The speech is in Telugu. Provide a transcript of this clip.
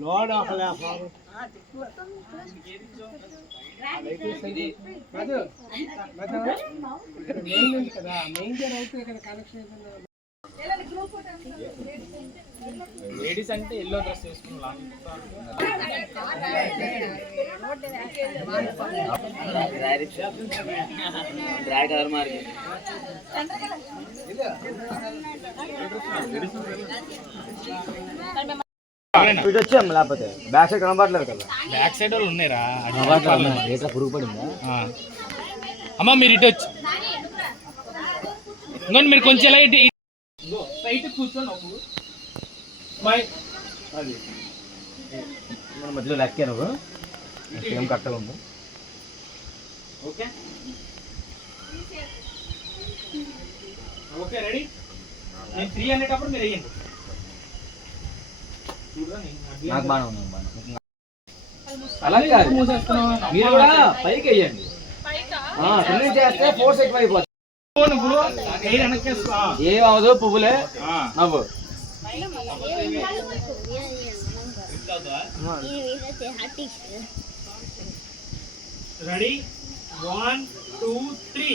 లోడ్ కదా మెయిన్ అయితే ఇక్కడ కనెక్షన్ లేడీస్ అంటే ఎల్లో డ్రెస్ వేసుకున్నాం వచ్చాం లేకపోతే బ్యాక్ సైడ్ కనబడలేదు కదా. బ్యాక్ సైడ్ వాళ్ళు ఉన్నారా పురుగు పడిందా అమ్మ మీరు ఇటు వచ్చి ఇంకోండి మీరు కొంచెం ఎలా ఇటు సైట్ కూర్చొని అది మన మధ్యలో లెక్కాను ఏం కట్టలు ఉంది. Okay okay ready. నేను 3 అనేటప్పుడు మీరు వేయండి. నాకు బాగా ఉన్నాను. అలాగే కాదు, మీరు కూడా పైకి వేయండి. చేస్తే ఫోర్స్ ఎక్కువ అయిపోతుంది. ఏం అవదు, పువ్వులే నవ్వు. రెడీ 1 2 3